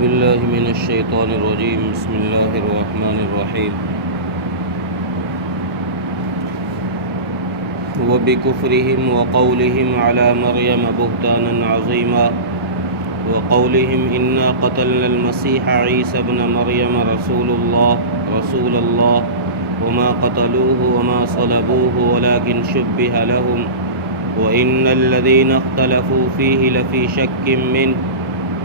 بالله من الشيطان الرجيم. بسم الله الرحمن الرحيم. وبكفرهم وقولهم على مريم بهتانا عظيما وقولهم إنا قتلنا المسيح عيسى ابن مريم رسول الله وما قتلوه وما صلبوه ولكن شبه لهم وإن الذين اختلفوا فيه لفي شك منه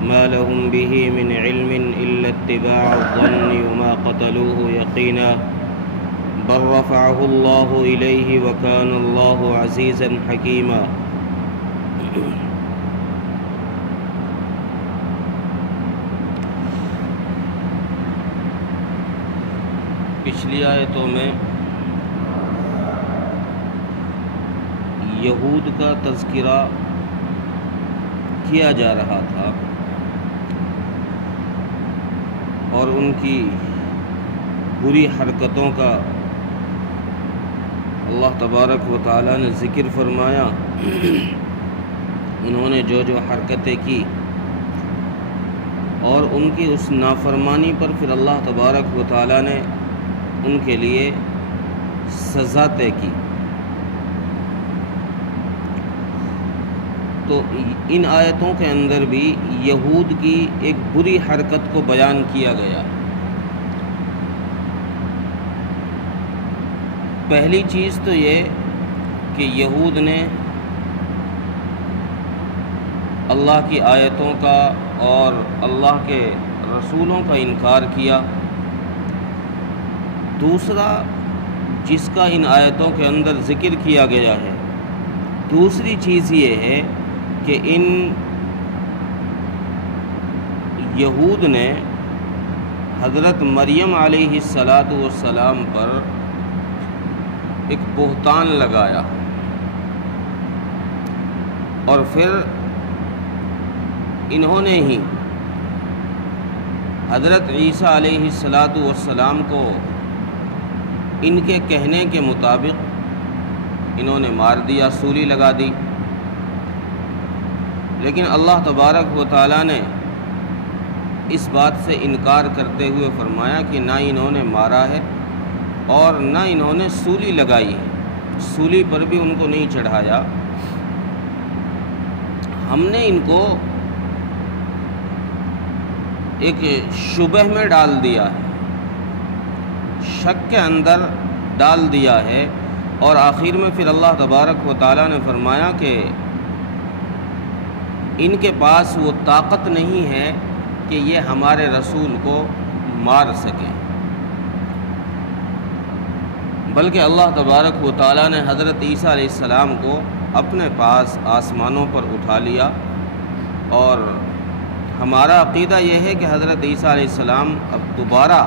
ما لهم به من علم إلا اتباع الظن وما قتلوه يقينا بل رفعه الله إليه وكان الله عزيزا حكيما. پچھلی آیتوں میں یہود کا تذکرہ کیا جا رہا تھا اور ان کی بری حرکتوں کا اللہ تبارک و تعالیٰ نے ذکر فرمایا. انہوں نے جو حرکتیں کی اور ان کی اس نافرمانی پر پھر اللہ تبارک و تعالیٰ نے ان کے لیے سزا طے کی. تو ان آیتوں کے اندر بھی یہود کی ایک بری حرکت کو بیان کیا گیا. پہلی چیز تو یہ کہ یہود نے اللہ کی آیتوں کا اور اللہ کے رسولوں کا انکار کیا. دوسرا جس کا ان آیتوں کے اندر ذکر کیا گیا ہے، دوسری چیز یہ ہے کہ ان یہود نے حضرت مریم علیہ السلام پر ایک بہتان لگایا اور پھر انہوں نے ہی حضرت عیسیٰ علیہ السلام کو ان کے کہنے کے مطابق انہوں نے مار دیا، سولی لگا دی. لیکن اللہ تبارک و تعالیٰ نے اس بات سے انکار کرتے ہوئے فرمایا کہ نہ انہوں نے مارا ہے اور نہ انہوں نے سولی لگائی ہے، سولی پر بھی ان کو نہیں چڑھایا. ہم نے ان کو ایک شبہ میں ڈال دیا ہے، شک کے اندر ڈال دیا ہے. اور آخر میں پھر اللہ تبارک و تعالیٰ نے فرمایا کہ ان کے پاس وہ طاقت نہیں ہے کہ یہ ہمارے رسول کو مار سکیں، بلکہ اللہ تبارک و تعالیٰ نے حضرت عیسیٰ علیہ السلام کو اپنے پاس آسمانوں پر اٹھا لیا. اور ہمارا عقیدہ یہ ہے کہ حضرت عیسیٰ علیہ السلام اب دوبارہ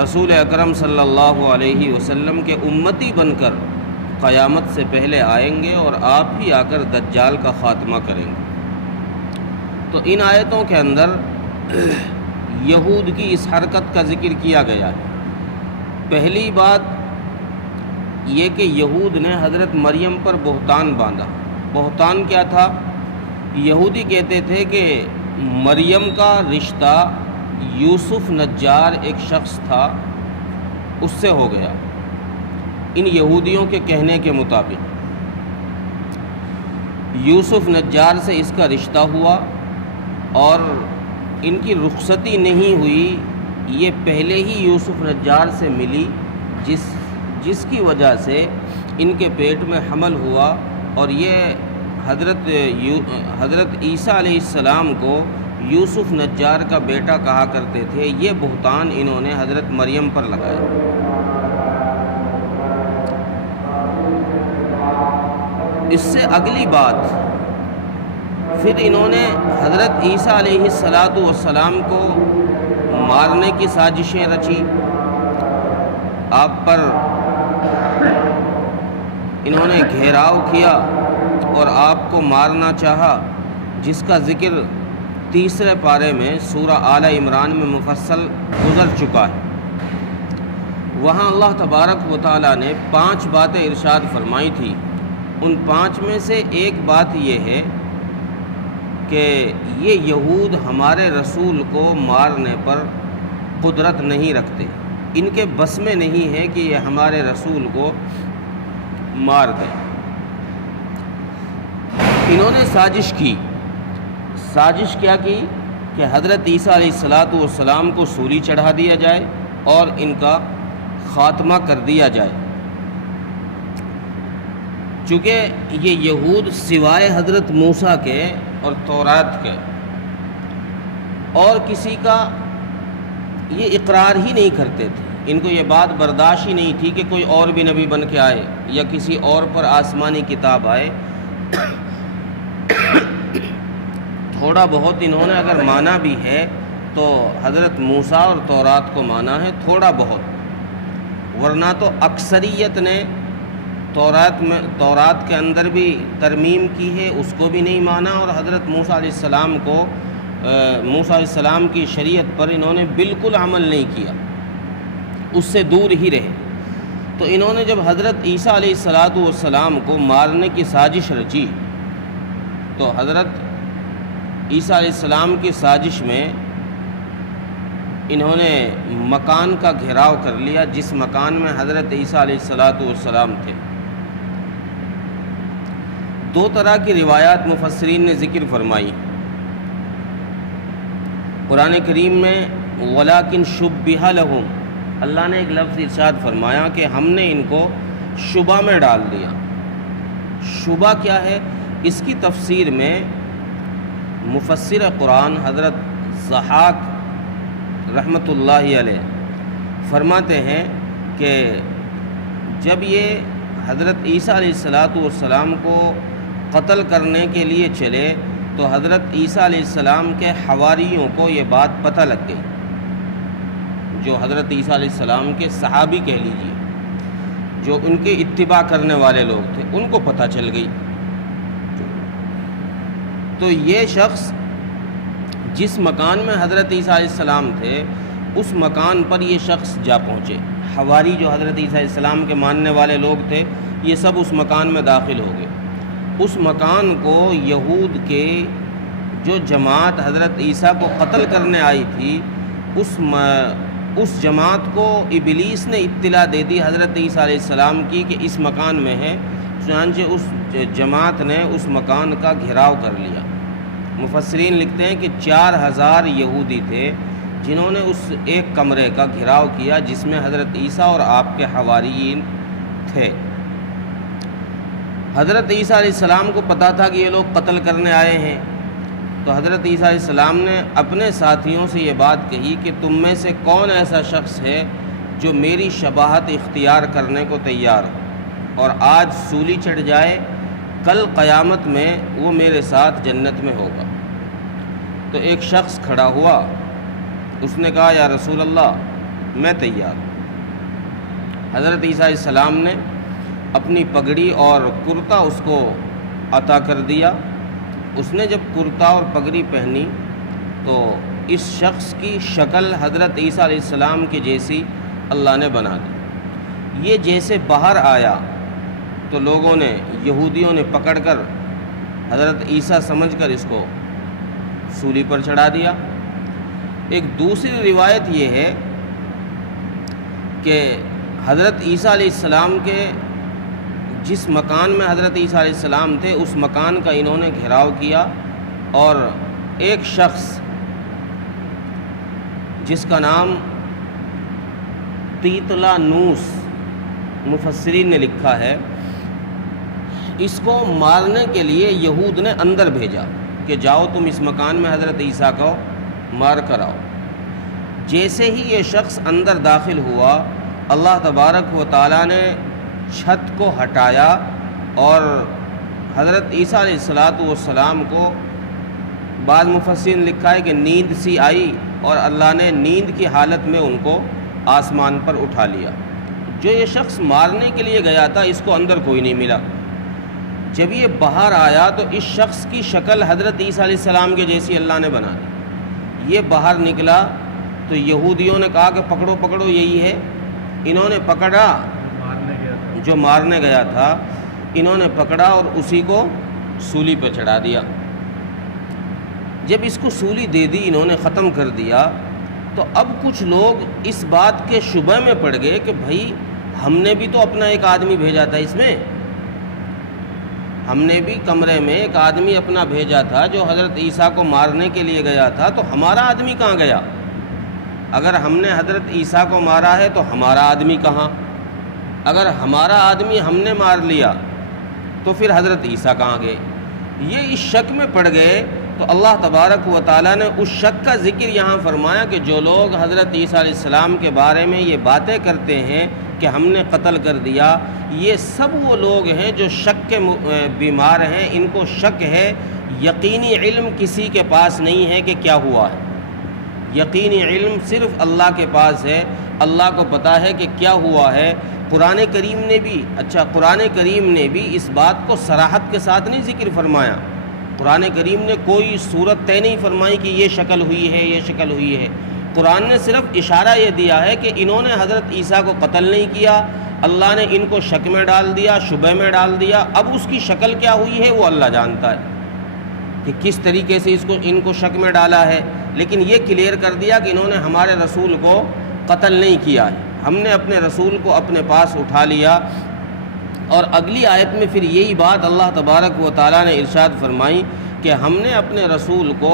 رسول اکرم صلی اللہ علیہ وسلم کے امتی بن کر قیامت سے پہلے آئیں گے اور آپ ہی آ کر دجال کا خاتمہ کریں گے. تو ان آیتوں کے اندر یہود کی اس حرکت کا ذکر کیا گیا ہے. پہلی بات یہ کہ یہود نے حضرت مریم پر بہتان باندھا. بہتان کیا تھا؟ یہودی کہتے تھے کہ مریم کا رشتہ یوسف نجار ایک شخص تھا، اس سے ہو گیا. ان یہودیوں کے کہنے کے مطابق یوسف نجار سے اس کا رشتہ ہوا اور ان کی رخصتی نہیں ہوئی. یہ پہلے ہی یوسف نجار سے ملی جس کی وجہ سے ان کے پیٹ میں حمل ہوا. اور یہ حضرت عیسیٰ علیہ السلام کو یوسف نجار کا بیٹا کہا کرتے تھے. یہ بہتان انہوں نے حضرت مریم پر لگایا. اس سے اگلی بات پھر انہوں نے حضرت عیسیٰ علیہ السلام کو مارنے کی سازشیں رچی. آپ پر انہوں نے گھیراؤ کیا اور آپ کو مارنا چاہا، جس کا ذکر تیسرے پارے میں سورہ آل عمران میں مفصل گزر چکا ہے. وہاں اللہ تبارک و تعالیٰ نے 5 باتیں ارشاد فرمائی تھی. ان 5 میں سے ایک بات یہ ہے کہ یہ یہود ہمارے رسول کو مارنے پر قدرت نہیں رکھتے، ان کے بس میں نہیں ہے کہ یہ ہمارے رسول کو مار دیں۔ انہوں نے سازش کی۔ سازش کیا کی کہ حضرت عیسیٰ علیہ السلام کو سولی چڑھا دیا جائے اور ان کا خاتمہ کر دیا جائے۔ چونکہ یہ یہود سوائے حضرت موسیٰ کے اور تورات کے اور کسی کا یہ اقرار ہی نہیں کرتے تھے۔ ان کو یہ بات برداشت ہی نہیں تھی کہ کوئی اور بھی نبی بن کے آئے یا کسی اور پر آسمانی کتاب آئے۔ تھوڑا بہت انہوں نے اگر مانا بھی ہے تو حضرت موسیٰ اور تورات کو مانا ہے، تھوڑا بہت، ورنہ تو اکثریت نے تورات کے اندر بھی ترمیم کی ہے، اس کو بھی نہیں مانا، اور حضرت موسیٰ علیہ السلام کی شریعت پر انہوں نے بالکل عمل نہیں کیا، اس سے دور ہی رہے۔ تو انہوں نے جب حضرت عیسیٰ علیہ السلام کو مارنے کی سازش رچی تو حضرت عیسیٰ علیہ السلام کی سازش میں انہوں نے مکان کا گھیراؤ کر لیا جس مکان میں حضرت عیسیٰ علیہ السلام تھے۔ دو طرح کی روایات مفسرین نے ذکر فرمائی۔ قرآن کریم میں وَلَٰكِن شُبِّهَ لَهُمْ، اللہ نے ایک لفظ ارشاد فرمایا کہ ہم نے ان کو شبہ میں ڈال دیا۔ شبہ کیا ہے؟ اس کی تفسیر میں مفسر قرآن حضرت ضحاک رحمۃ اللہ علیہ فرماتے ہیں کہ جب یہ حضرت عیسیٰ علیہ السلام کو قتل کرنے کے لیے چلے تو حضرت عیسیٰ علیہ السلام کے حواریوں کو یہ بات پتہ لگ گئی، جو حضرت عیسیٰ علیہ السلام کے صحابی کہہ لیجیے، جو ان کے اتباع کرنے والے لوگ تھے، ان کو پتہ چل گئی۔ تو یہ شخص جس مکان میں حضرت عیسیٰ علیہ السلام تھے اس مکان پر یہ شخص جا پہنچے۔ حواری جو حضرت عیسیٰ علیہ السلام کے ماننے والے لوگ تھے یہ سب اس مکان میں داخل ہو گئے۔ اس مکان کو یہود کے جو جماعت حضرت عیسیٰ کو قتل کرنے آئی تھی اس جماعت کو ابلیس نے اطلاع دے دی حضرت عیسیٰ علیہ السلام کی کہ اس مکان میں ہے، چنانچہ اس جماعت نے اس مکان کا گھیراؤ کر لیا۔ مفسرین لکھتے ہیں کہ 4000 یہودی تھے جنہوں نے اس ایک کمرے کا گھیراؤ کیا جس میں حضرت عیسیٰ اور آپ کے حواریین تھے۔ حضرت عیسیٰ علیہ السلام کو پتہ تھا کہ یہ لوگ قتل کرنے آئے ہیں، تو حضرت عیسیٰ علیہ السلام نے اپنے ساتھیوں سے یہ بات کہی کہ تم میں سے کون ایسا شخص ہے جو میری شباہت اختیار کرنے کو تیار اور آج سولی چڑھ جائے، کل قیامت میں وہ میرے ساتھ جنت میں ہوگا۔ تو ایک شخص کھڑا ہوا، اس نے کہا یا رسول اللہ میں تیار۔ حضرت عیسیٰ علیہ السلام نے اپنی پگڑی اور کرتا اس کو عطا کر دیا۔ اس نے جب کرتا اور پگڑی پہنی تو اس شخص کی شکل حضرت عیسیٰ علیہ السلام کی جیسی اللہ نے بنا دی۔ یہ جیسے باہر آیا تو لوگوں نے، یہودیوں نے پکڑ کر حضرت عیسیٰ سمجھ کر اس کو سولی پر چڑھا دیا۔ ایک دوسری روایت یہ ہے کہ حضرت عیسیٰ علیہ السلام کے جس مکان میں حضرت عیسیٰ علیہ السلام تھے اس مکان کا انہوں نے گھیراؤ کیا، اور ایک شخص جس کا نام تیطلانوس مفسرین نے لکھا ہے، اس کو مارنے کے لیے یہود نے اندر بھیجا کہ جاؤ تم اس مکان میں حضرت عیسیٰ کو مار کر آؤ۔ جیسے ہی یہ شخص اندر داخل ہوا، اللہ تبارک و تعالیٰ نے چھت کو ہٹایا اور حضرت عیسیٰ علیہ السلام کو، بعض مفسرین نے لکھا ہے کہ نیند سی آئی اور اللہ نے نیند کی حالت میں ان کو آسمان پر اٹھا لیا۔ جو یہ شخص مارنے کے لیے گیا تھا اس کو اندر کوئی نہیں ملا۔ جب یہ باہر آیا تو اس شخص کی شکل حضرت عیسیٰ علیہ السلام کے جیسی اللہ نے بنا دی۔ یہ باہر نکلا تو یہودیوں نے کہا کہ پکڑو پکڑو یہی ہے۔ انہوں نے پکڑا، جو مارنے گیا تھا انہوں نے پکڑا اور اسی کو سولی پہ چڑھا دیا۔ جب اس کو سولی دے دی، انہوں نے ختم کر دیا، تو اب کچھ لوگ اس بات کے شبہ میں پڑ گئے کہ بھائی ہم نے بھی تو اپنا ایک آدمی بھیجا تھا، اس میں ہم نے بھی کمرے میں ایک آدمی اپنا بھیجا تھا جو حضرت عیسیٰ کو مارنے کے لیے گیا تھا، تو ہمارا آدمی کہاں گیا؟ اگر ہم نے حضرت عیسیٰ کو مارا ہے تو ہمارا آدمی کہاں؟ اگر ہمارا آدمی ہم نے مار لیا تو پھر حضرت عیسیٰ کہاں گئے؟ یہ اس شک میں پڑ گئے، تو اللہ تبارک و تعالیٰ نے اس شک کا ذکر یہاں فرمایا کہ جو لوگ حضرت عیسیٰ علیہ السلام کے بارے میں یہ باتیں کرتے ہیں کہ ہم نے قتل کر دیا، یہ سب وہ لوگ ہیں جو شک کے بیمار ہیں، ان کو شک ہے، یقینی علم کسی کے پاس نہیں ہے کہ کیا ہوا ہے، یقینی علم صرف اللہ کے پاس ہے، اللہ کو پتہ ہے کہ کیا ہوا ہے۔ قرآن کریم نے بھی اس بات کو صراحت کے ساتھ نہیں ذکر فرمایا، قرآن کریم نے کوئی صورت طے نہیں فرمائی کہ یہ شکل ہوئی ہے، یہ شکل ہوئی ہے، قرآن نے صرف اشارہ یہ دیا ہے کہ انہوں نے حضرت عیسیٰ کو قتل نہیں کیا، اللہ نے ان کو شک میں ڈال دیا، شبہ میں ڈال دیا، اب اس کی شکل کیا ہوئی ہے وہ اللہ جانتا ہے کہ کس طریقے سے ان کو شک میں ڈالا ہے، لیکن یہ کلیئر کر دیا کہ انہوں نے ہمارے رسول کو قتل نہیں کیا ہے، ہم نے اپنے رسول کو اپنے پاس اٹھا لیا۔ اور اگلی آیت میں پھر یہی بات اللہ تبارک و تعالیٰ نے ارشاد فرمائی کہ ہم نے اپنے رسول کو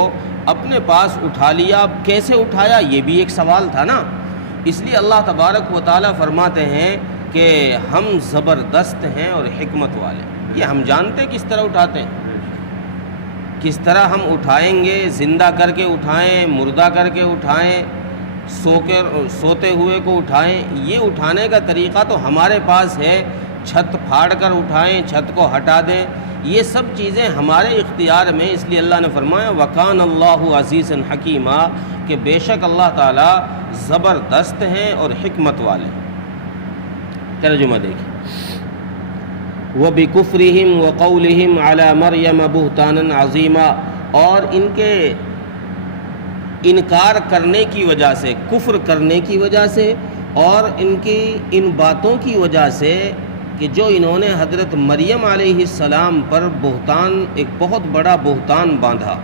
اپنے پاس اٹھا لیا۔ اب کیسے اٹھایا، یہ بھی ایک سوال تھا نا، اس لیے اللہ تبارک و تعالیٰ فرماتے ہیں کہ ہم زبردست ہیں اور حکمت والے۔ یہ ہم جانتے کس طرح اٹھاتے ہیں، کس طرح ہم اٹھائیں گے، زندہ کر کے اٹھائیں، مردہ کر کے اٹھائیں، سوتے ہوئے کو اٹھائیں، یہ اٹھانے کا طریقہ تو ہمارے پاس ہے، چھت پھاڑ کر اٹھائیں، چھت کو ہٹا دیں، یہ سب چیزیں ہمارے اختیار میں، اس لیے اللہ نے فرمایا وَكَانَ اللَّهُ عَزِيزًا حَكِيمًا کہ بے شک اللہ تعالیٰ زبردست ہیں اور حکمت والے۔ ترجمہ دیکھیں، وَبِكُفْرِهِمْ وَقَوْلِهِمْ عَلَى مَرْيَمَ بُهْتَانًا عَظِيمًا، اور ان کے انکار کرنے کی وجہ سے، کفر کرنے کی وجہ سے، اور ان کی ان باتوں کی وجہ سے کہ جو انہوں نے حضرت مریم علیہ السلام پر بہتان، ایک بہت بڑا بہتان باندھا۔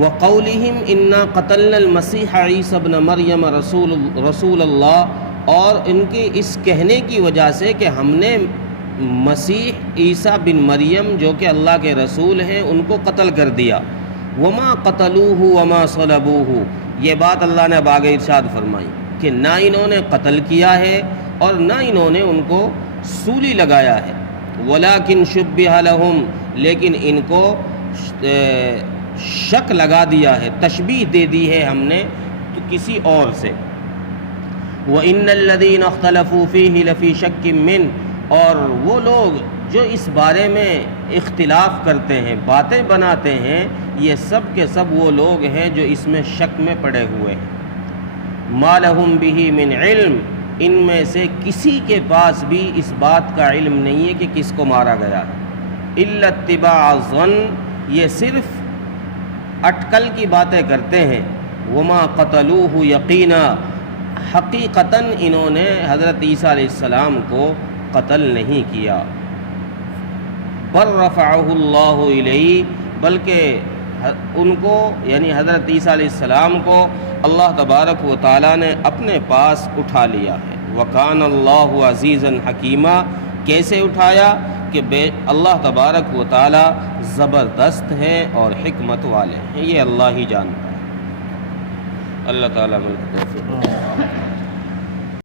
وَقَوْلِهِمْ إِنَّا قَتَلْنَا الْمَسِيحَ عِيسَى ابْنَ مَرْيَمَ رسول اللہ، اور ان کے اس کہنے کی وجہ سے کہ ہم نے مسیح عیسیٰ بن مریم جو کہ اللہ کے رسول ہیں ان کو قتل کر دیا۔ وَمَا قَتَلُوهُ وَمَا صَلَبُوهُ، یہ بات اللہ نے اب آگے ارشاد فرمائی کہ نہ انہوں نے قتل کیا ہے اور نہ انہوں نے ان کو سولی لگایا ہے۔ وَلَكِنْ شُبِّهَ لَهُمْ، لیکن ان کو شک لگا دیا ہے، تشبیہ دے دی ہے ہم نے کسی اور سے۔ وَإِنَّ الَّذِينَ اخْتَلَفُوا فِيهِ لَفِي شَكٍّ مِّنْهُ، اور وہ لوگ جو اس بارے میں اختلاف کرتے ہیں، باتیں بناتے ہیں، یہ سب کے سب وہ لوگ ہیں جو اس میں شک میں پڑے ہوئے ہیں۔ مَا لَهُمْ بِهِ مِنْ عِلْمٍ، ان میں سے کسی کے پاس بھی اس بات کا علم نہیں ہے کہ کس کو مارا گیا ہے۔ إِلَّا اتِّبَاعَ الظَّنِّ، یہ صرف اٹکل کی باتیں کرتے ہیں۔ وَمَا قَتَلُوهُ يَقِينًا، حقیقتاً انہوں نے حضرت عیسیٰ علیہ السلام کو قتل نہیں کیا۔ بل رفعہ اللہ الیہ، بلکہ ان کو یعنی حضرت عیسیٰ علیہ السلام کو اللہ تبارک و تعالیٰ نے اپنے پاس اٹھا لیا ہے۔ وَكَانَ اللَّهُ عَزِيزًا حَكِيمًا، کیسے اٹھایا کہ اللہ تبارک و تعالیٰ زبردست ہیں اور حکمت والے ہیں، یہ اللہ ہی جانتا ہے۔ اللہ تعالیٰ ملک